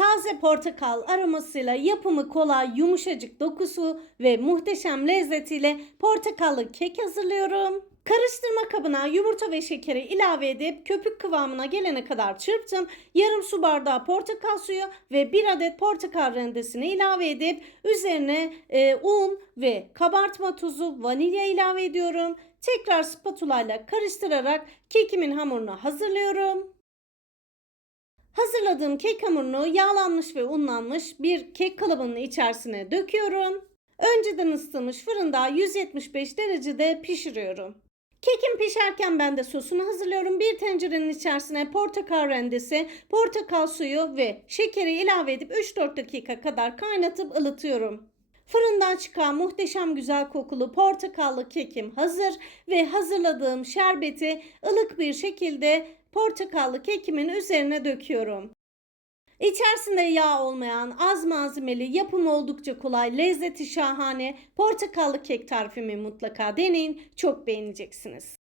taze portakal aromasıyla yapımı kolay, yumuşacık dokusu ve muhteşem lezzetiyle portakallı kek hazırlıyorum. Karıştırma kabına yumurta ve şekeri ilave edip köpük kıvamına gelene kadar çırptım. Yarım su bardağı portakal suyu ve bir adet portakal rendesini ilave edip üzerine e, un ve kabartma tuzu, vanilya ilave ediyorum. Tekrar spatula ile karıştırarak kekimin hamurunu hazırlıyorum. Hazırladığım kek hamurunu yağlanmış ve unlanmış bir kek kalıbının içerisine döküyorum. Önceden ısıtılmış fırında 175 derecede pişiriyorum. Kekim pişerken ben de sosunu hazırlıyorum. Bir tencerenin içerisine portakal rendesi, portakal suyu ve şekeri ilave edip 3-4 dakika kadar kaynatıp ılıtıyorum. Fırından çıkan muhteşem güzel kokulu portakallı kekim hazır ve hazırladığım şerbeti ılık bir şekilde portakallı kekimin üzerine döküyorum. İçerisinde yağ olmayan, az malzemeli, yapımı oldukça kolay, lezzeti şahane portakallı kek tarifimi mutlaka deneyin. Çok beğeneceksiniz.